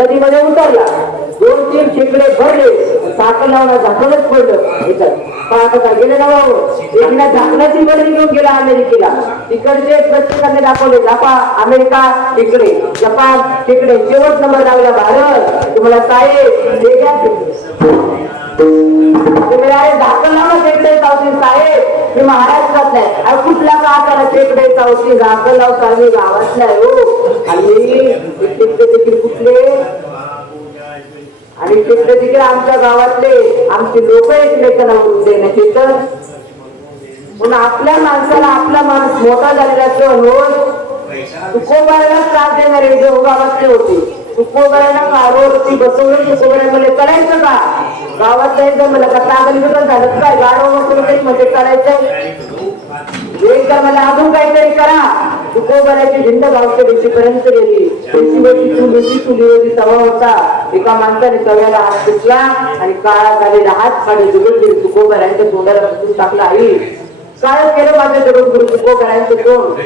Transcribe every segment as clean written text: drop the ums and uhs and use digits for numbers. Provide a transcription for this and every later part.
नदीमध्ये उतरला, 2-3 खेकडे भरले, साखर लावला, झाकणच पडलं. पाहता गेले ना भाऊ, एकीला झाकणाची बदली घेऊन गेला अमेरिकेला. तिकडचे प्रत्येकाने दाखवले, जपान, अमेरिका तिकडे, जपान तिकडे, शेवट नंबर लागला भारत. तुम्हाला साहेब झाकण लावलं टेकडे चावशी साहेब, मी महाराष्ट्रात नाही, कुठला का आकारा टेकडे चावशी झाकण लावता मी गावातला आहे हो. आणि देखील कुठले आणि तिकडे तिकडे आमच्या गावातले आमचे लोक एकमेकांना उठून देण्याचे. तर म्हणून आपल्या माणसाला आपला माणूस मोठा झालेला तुकोबाराला त्रास देणारे जे गावातले होते, तुकोबाराला कारोवरती बसवलं, तुकोबारा मला करायचं का गावात जायचं, मला का चांगली झालं काय गाडो बसवलं तरी मध्ये करायचं, एकदा मला अजून काहीतरी करा. तुकोबाराची भिंड गावच्या दिवशीपर्यंत गेली. चुलीवरची तवा होता, एका माणसाने तव्याला हात घेतला आणि काळा झालेला हात काढून जुगडगिरी तुकोबारांच्या तोंडाला फुटून टाकला. आई काय केलं माझ्या जगद्गुरु तुकोबारांचं तोंड.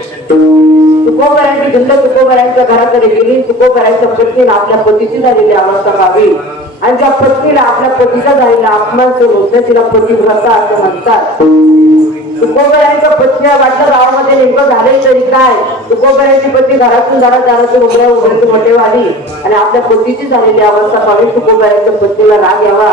तुकोबारांची भिंड तुकोबारांच्या घराकडे गेली. तुकोबारांच्या पत्नीला आपल्या पतीची झालेली अवस्था पाहावी आणि ज्या पत्नीला आपल्या पतीचा झालेला अपमान करून तिला पतिव्रता असं म्हणतात. तुकोबारांच्या पत्नीला वाटलं गावामध्ये नेमकं झाले तरी काय. तुकोबारांची पत्नी घरातून दारातून उभ्या मोठे आली आणि आपल्या पतीची झालेली अवस्था पाहावी. तुकोबारांच्या पत्नीला राग यावा.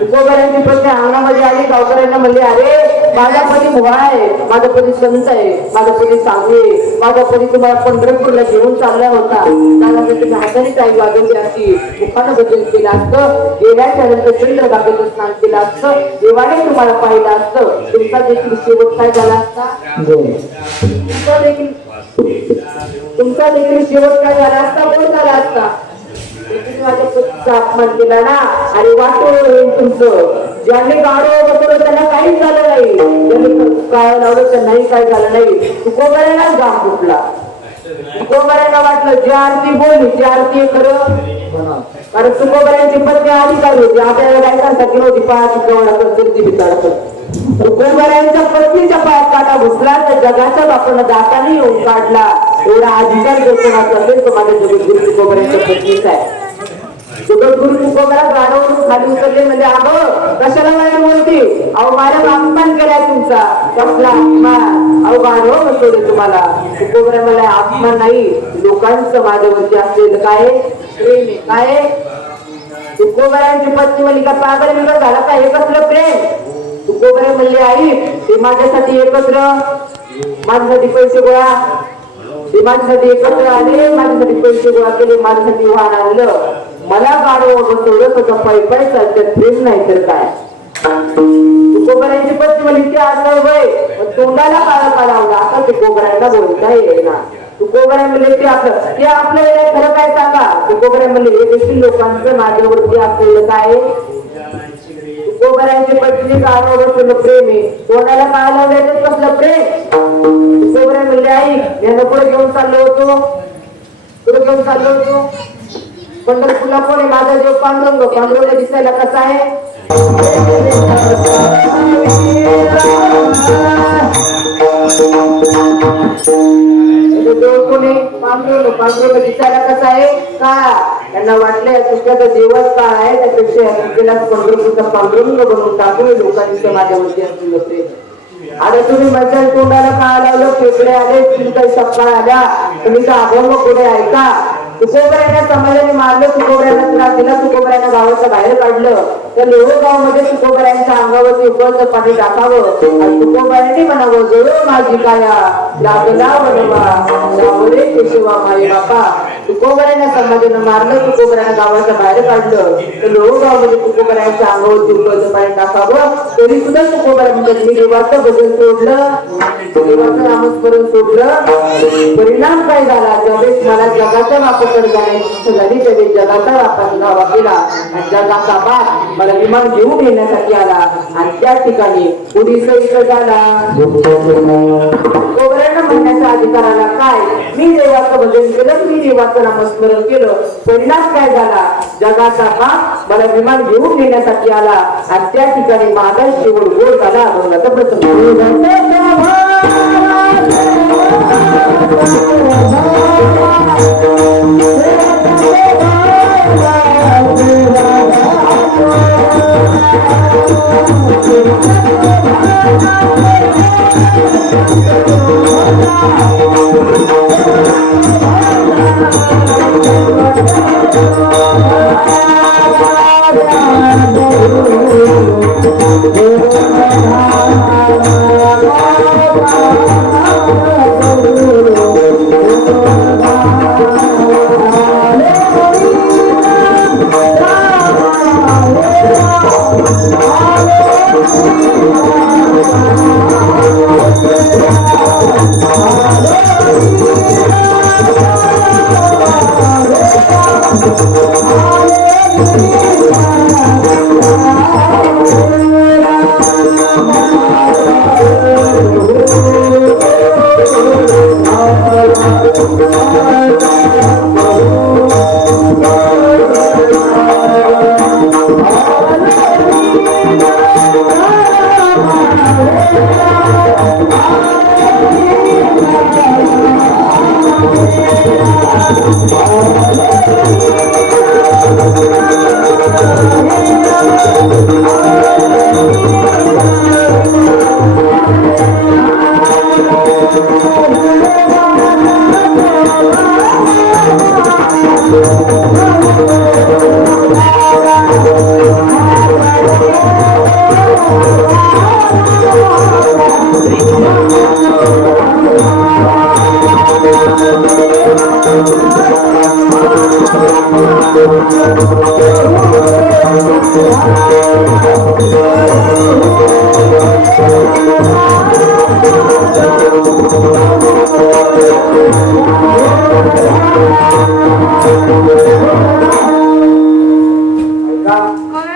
तुकोबारांची पत्नी अंगणामध्ये आली, गावकऱ्यांना म्हणले, अरे माझा पती भोळा आहे, माझा पती संत आहे, माझा पती चांगले, माझा पती तुम्हाला पंढरपूरला घेऊन चालला होता, त्याला तुम्ही हाताने काही वाजवली असती, मुखानं भजन केलं असतं, गेल्याच्या नंतर चंद्रभागेचं स्नान केलं असतं, देवाने तुम्हाला पाहिलं असतं, तुमचा देखील शेवट काय झाला असता, तुमचा देखील शेवट काय झाला असता, कोण झाला असता. माझ्या पतीचा अपमान केला ना आणि वाटोळ तुमचं. ज्यांनी गाडो बसवलं त्यांना काहीच झालं नाही, ज्यांनी काय लावलं त्यांनाही काय झालं नाही. तुकोबारांना घाम फुटला. तुकोबारांना वाटलं जी आरती बोलली ती आरती खरं, कारण तुकोबारांची पत्नी आली काय होती, आपल्याला गायकांसाठी नव्हती, पायाची कवडा करते बिचारा. तुकोबारांच्या पत्नीच्या पायात काटा घुसला तर जगाच्या बापानं दाताने येऊन काढला. एवढा अधिकार जर कोणाचा असेल तर माझ्या जगद्गुरु तुकोबारांच्या पत्नीच आहे. जगद्गुरु तुकोबारा गाडावरून खाली उतरले म्हणजे, अगं कशाला वाईट बोलते, अहो माझ्या अपमान केलाय तुमचा, कसला अपमान, अहो गाडव बसवले तुम्हाला. तुकोबारा मला अपमान नाही, लोकांचं माझ्यावरती असलेलं काय प्रेम आहे. काय तुकोबारांची पत्नी म्हणली, का पागल बिगल झाला का, हे कसलं प्रेम. तुकोबारा म्हणले, आई ते माझ्यासाठी एकत्र, माझ्यासाठी पैसे गोळा, ते माझ्यासाठी एकत्र आले, माझ्यासाठी पैसे गोळा केले, माझ्यासाठी वाहन आणलं, मला गाडव बसवलं, त्याचा पाय चालतात, प्रेम नाही तर काय. तुकोबारांची पत्नी म्हणली, ते असं वय तोंडाला काळा लावला, आता तुकोबारांना बोलता येईना. तुकोबारा म्हणले, ते आपलं खरं काय सांगा. तुकोबारा म्हणले, हे देखील लोकांचं माझ्यावरती असलेलं काय. तुकोबारांची पत्नी गाडव बसवलं प्रेम आहे, तोंडाला काळा लावलं कसलं प्रेम. तुकोबारा म्हणले, आई यानं पुढे घेऊन चाललो होतो, पंढरपूरला कोण आहे, माझा जो पांडुरंग दिसायला कसा आहे. पांडुरंग दिसायला कसा आहे का. त्यांना वाटलंय तुझ्याचा देवच काळ आहे, त्यापेक्षा पंढरपूरचा पांडुरंग बनवून टाकून लोकांनी माझ्यावरती असलेलं प्रेम. आता तुम्ही माझ्या तोंडाला काळ लावलं, फेकडे आले, तुमच्या सकाळ आल्या, तुम्ही अभंग पुढे ऐका. तुकोबारांना समाजाने मारलं, तुकोबारांना त्रास दिला, तुकोबारांना गावाच्या बाहेर काढलं. तर लोहगाव मध्ये तुकोबारांच्या अंगावरती उकळतं पाणी टाकावं आणि तुकोबारांनी म्हणावं, जळो माझी काया लागला वनवा, जावरे केशवा माई बापा. तुकोबऱ्याने समाजानं मारलं, तुकोबऱ्याने गावाच्या बाहेर काढलं, तर लोक गावामध्ये तुकोबऱ्याच्या अंगावरती उकळतं पाणी टाकावं, तरी सुद्धा तुकोबऱ्या म्हणतात मी देवाचं भजन सोडलं, देवाचं नामस्मरण सोडलं. परिणाम काय झाला? ज्यावेळेस मला जगाचा वापर करण्याची इच्छा झाली त्यावेळेस जगाचा वापर गावा केला आणि जगाचा बाप मला विमान घेऊन येण्यासाठी आला आणि त्या ठिकाणी उडीसा इथं झाला. तुकोबऱ्यानं म्हणण्याच्या अधिकाराला काय? मी देवाचं भजन केलं, मी देवाचं नामस्मरण केलं, परिणाम काय झाला? जगाचा बाप मला विमान घेऊन येण्यासाठी आला आणि त्या ठिकाणी माझा शेवट गोड झाला. अभंगाचा प्रसंग.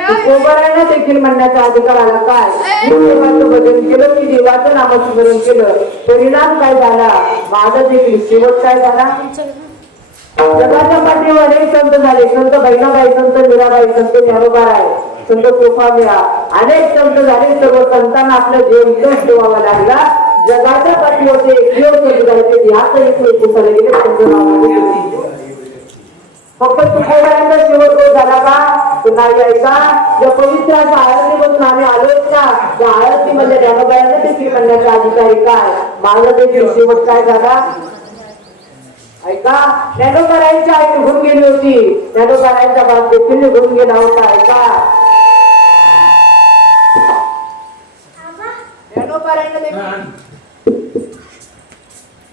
तुकोबऱ्याने देखील म्हणण्याचा अधिकार आला काय? मी देवाचं भजन केलं, मी देवाचं नामस्मरण केलं, परिणाम काय झाला? माझा देखील शेवट काय झाला? जगाच्या पाठीवर अनेक संत झाले, संत बहिणाबाई, संत मीराबाई, संत ज्ञानोबाराय, संत कोफामिया, अनेक संत झाले. सर्व संतांना आपलं जीवन इथंच ठेवावा लागला. जगाच्या पाठीवरचे एकमेव संत झाले ते ह्याच इथे पुसायला गेले. त्यांचं नाव फक्त तुकोबऱ्यांचा शेवट तो झाला का? तो नाही जायचा. ज्या पवित्र अशा आळंदीमधून आम्ही आलोच ना, त्या आळंदीमध्ये ज्ञानोबायांना देखील म्हणण्याचा अधिकारी काय? माझा देखील शेवट काय झाला? ऐका, ज्ञानोबारायांची आई निघून गेली होती, ज्ञानोबारायांचा बाप देखील निघून गेला होता. ऐका,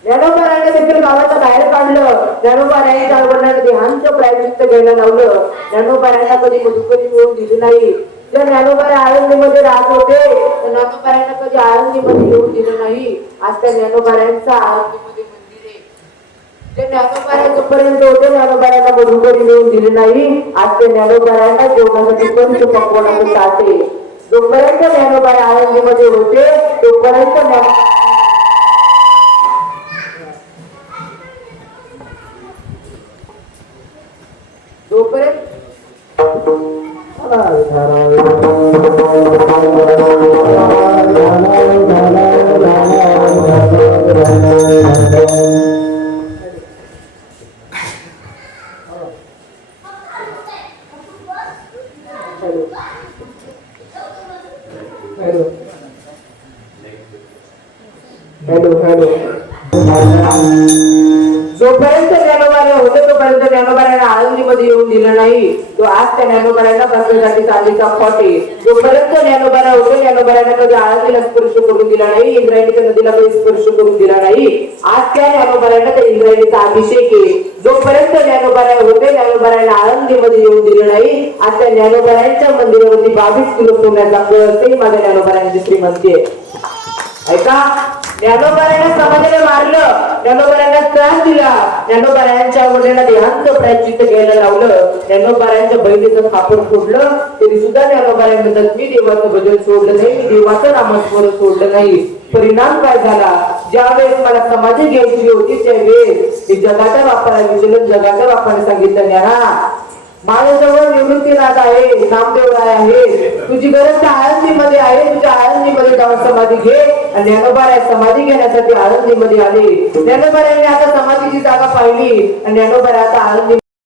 ज्ञानोबारायांना देखील गावाच्या बाहेर काढलं. ज्ञानोबारायांच्या आईवडिलांना देहांचं प्रायश्चित्त घ्यायला लावलं. ज्ञानोबारायांना कधी मधुकरी मिळवून दिली नाही. ज्या ज्ञानोबारा आळंदीमध्ये राहत होते त्या ज्ञानोबारायांना कधी आळंदीमध्ये येऊन दिलं नाही. आज त्या ज्ञानोबारायांचा आळंदीमध्ये मंदिर आहे. जे ज्ञानोबारा जोपर्यंत होते ज्ञानोबारांना मधुकरी मिळवून दिली नाही. आज त्या ज्ञानोबारांना जेवणासाठी पंच पकवानाचे ताटे. जोपर्यंत ज्ञानोबारा आळंदीमध्ये होते तोपर्यंत हॅलो जोपर्यंत ज्ञानोबाने होते तोपर्यंत ज्ञानोबाऱ्यांना आळंदीमध्ये येऊन दिलं नाही. तो आज त्या ज्ञानोबाऱ्यांना बसण्यासाठी चांदीचा खॉट आहे. जोपर्यंत ज्ञानोबारा होते ज्ञानोबाऱ्यांना कधी आळंदीला स्पर्श करून दिला नाही, इंद्रायणीच्या नदीला कधी स्पर्श करून दिला नाही. आज त्या ज्ञानोबाऱ्यांना त्या इंद्रायणीचा अभिषेक आहे. जोपर्यंत ज्ञानोबारा होते ज्ञानोबाऱ्यांना आळंदीमध्ये येऊन दिलं नाही. आज त्या ज्ञानोबाऱ्यांच्या मंदिरावरती 22 किलो सोन्याचा कळस ते माझ्या ज्ञानोबाऱ्यांची श्रीमंती आहे. ऐका, ज्ञानोबाऱ्यांना समाजाला मारलं, ज्ञानोबाऱ्यांना त्रास दिला, ज्ञानोबाऱ्यांच्या वडिलांना देहांत प्रायश्चित्त घ्यायला लावलं, ज्ञानोबाऱ्यांच्या बहिणीचं खापर फोडलं, तरी सुद्धा ज्ञानोबाऱ्यांनी म्हणतात मी देवाचं भजन सोडलं नाही, मी देवाचं नामस्मरण सोडलं नाही. परिणाम काय झाला? ज्या वेळेस मला समाधी घ्यायची होती त्यावेळेस मी जगाच्या वापराला विचारलं, जगाच्या वापराने सांगितलं ज्ञाना माझ्याजवळ निवृत्तीनाथ आहे, नामदेव राय आहे, तुझी गरज त्या आळंदीमध्ये आहे, तुझ्या आळंदीमध्ये जाऊन समाधी घे. आणि ज्ञानोबाराय समाधी घेण्यासाठी आळंदीमध्ये आले. ज्ञानोबारायांनी आता समाधीची जागा पाहिली आणि ज्ञानोबाराय आता आळंदी